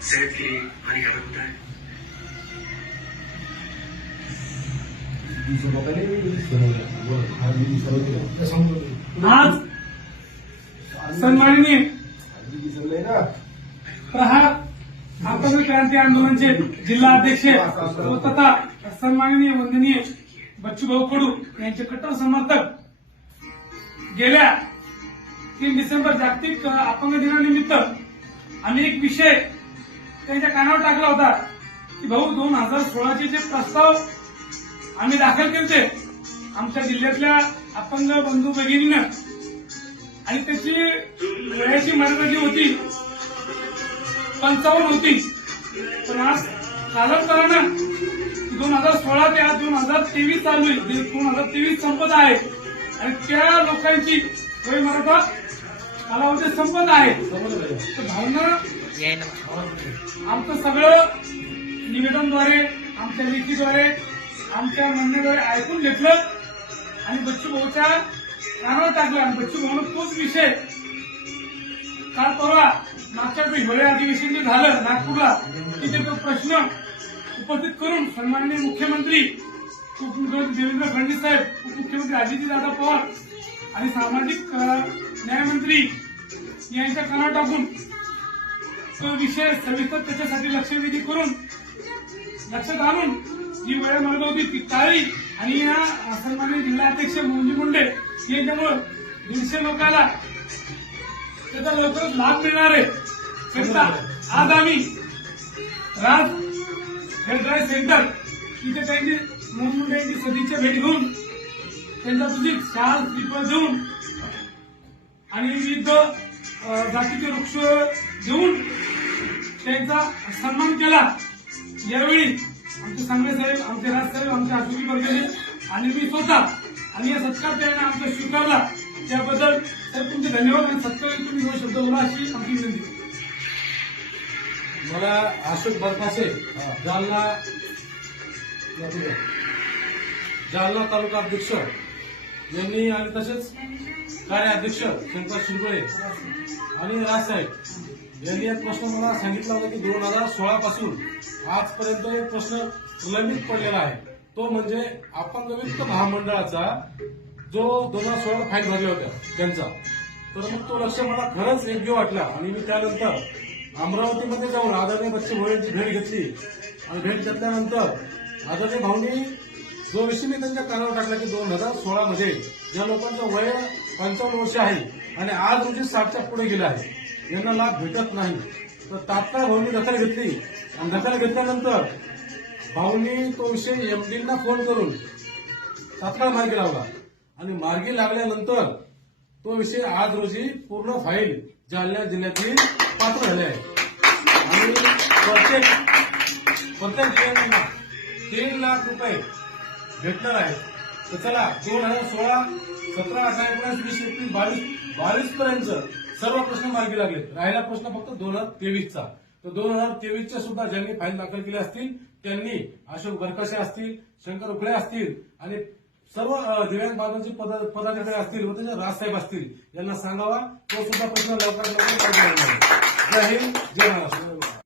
सेहत के लिए हानिकारक होता है। आज सन्माननीय प्रहार अपंग क्रांती आंदोलनचे जिल्हा अध्यक्ष तथा सन्माननीय वंदनीय बच्चूभाऊ कडू यांचे कट्टर समर्थक गेल्या 3 डिसेंबर जागतिक अपंग दिनानिमित्त आम्ही एक विषय त्यांच्या कानावर टाकला होता की भाऊ 2016चे जे प्रस्ताव आम्ही दाखल केले आमच्या जिल्ह्यातल्या अपंग बंधू भगिनीनं आणि त्याची वेळेची मर्यादा जी होती 55 होती, पण आज कालांतरानं 2016 ते आज 2023 चालू आहे, 2023 संपत आहे आणि त्या लोकांची वय मर्यादा कालावधी संपत आहे. तर भावना आमचं सगळं निवेदनद्वारे आमच्या लेखीद्वारे आमच्या म्हणण्याद्वारे ऐकून घेतलं आणि बच्चू भाऊच्या कानावर टाकला. आणि बच्चू भाऊनं तोच विषय काल परवा मागच्या हिवाळी अधिवेशन जे झालं नागपूरला तिथे तो प्रश्न उपस्थित करून सन्माननीय मुख्यमंत्री उपमुख्यमंत्री देवेंद्र फडणवीस साहेब, उपमुख्यमंत्री अजितदादा पवार आणि सामाजिक न्यायमंत्री यांच्या कानावर टाकून तो विषय सविस्तर त्याच्यासाठी लक्षवेधी करून लक्षात आणून जी वेळ मर्यादा होती ती टाळली आणि या सन्माननीय जिल्हाध्यक्ष मोहनजी मुंडे यांच्यामुळे 150 लोकांना त्याचा लवकरच लाभ मिळणार आहे. आज आम्ही राज हेल्थराय सेंटर तिथे त्यांची मोहन मुंडे यांची सदिच्छा भेट घेऊन त्यांच्या तुझी शाल श्रीफळ देऊन आणि विविध जातीचे वृक्ष देऊन त्यांचा सन्मान केला. यावेळी आमचे सांगळे साहेब, आमचे राज साहेब, आमचे आशुकी बर्गले आणि मी स्वतः आणि या सत्कार त्यांना आमचा स्वीकारला त्याबद्दल साहेब तुमचे धन्यवाद आणि सत्कार तुम्ही 2 शब्द बोला अशी आमची विनंती. मला अशोक बरपासे जालना तालुका अध्यक्ष यांनी आणि तसेच कार्याध्यक्ष शंकर शिरगोळे आणि राजसाहेब यांनी एक प्रश्न मला सांगितला होता की 2016 पासून आजपर्यंत एक प्रश्न प्रलंबित पडलेला आहे, तो म्हणजे अपंग वित्त महामंडळाचा जो 2016 फाईन भरल्या होत्या त्यांचा. तर मग तो लक्ष मला खरंच योग्य वाटला आणि मी त्यानंतर अमरावतीमध्ये जाऊन आदरणीय बच्चू भाऊ यांची भेट घेतली आणि भेट घेतल्यानंतर आदरणीय भाऊंनी जो विषय मी त्यांच्या कानावर टाकला की 2016 मध्ये ज्या लोकांचं वय 55 वर्ष आहे आणि आज रोजी 60च्या पुढे गेलं आहे, यांना लाभ भेटत नाही, तर तात्काळ भाऊंनी दखल घेतली आणि दखल घेतल्यानंतर भाऊंनी तो विषय एमडींना फोन करून तात्काळ मार्गी लावला आणि मार्गी लागल्यानंतर तो विषय आज रोजी पूर्ण फाईल जालना जिल्ह्यातील पात्र झाले आहे आणि प्रत्येक जणांना 3 लाख रुपये भेटणार आहे. तर चला 2016, 17, 18, 19, 20, 21, 22 पर्यंत सर्व प्रश्न मार्गी लागले. राहिला प्रश्न फक्त 2023चा. तर 2023च्या सुद्धा ज्यांनी फाईल दाखल केले असतील त्यांनी अशोक बरकासे असतील, शंकर उखळे असतील आणि सर्व दिव्यांग बांधवांचे पदाधिकारी असतील व त्याचे राजसाहेब असतील यांना सांगावा तो सुद्धा प्रश्न लवकरात लवकर. जय हिंद, जय महाराष्ट्र.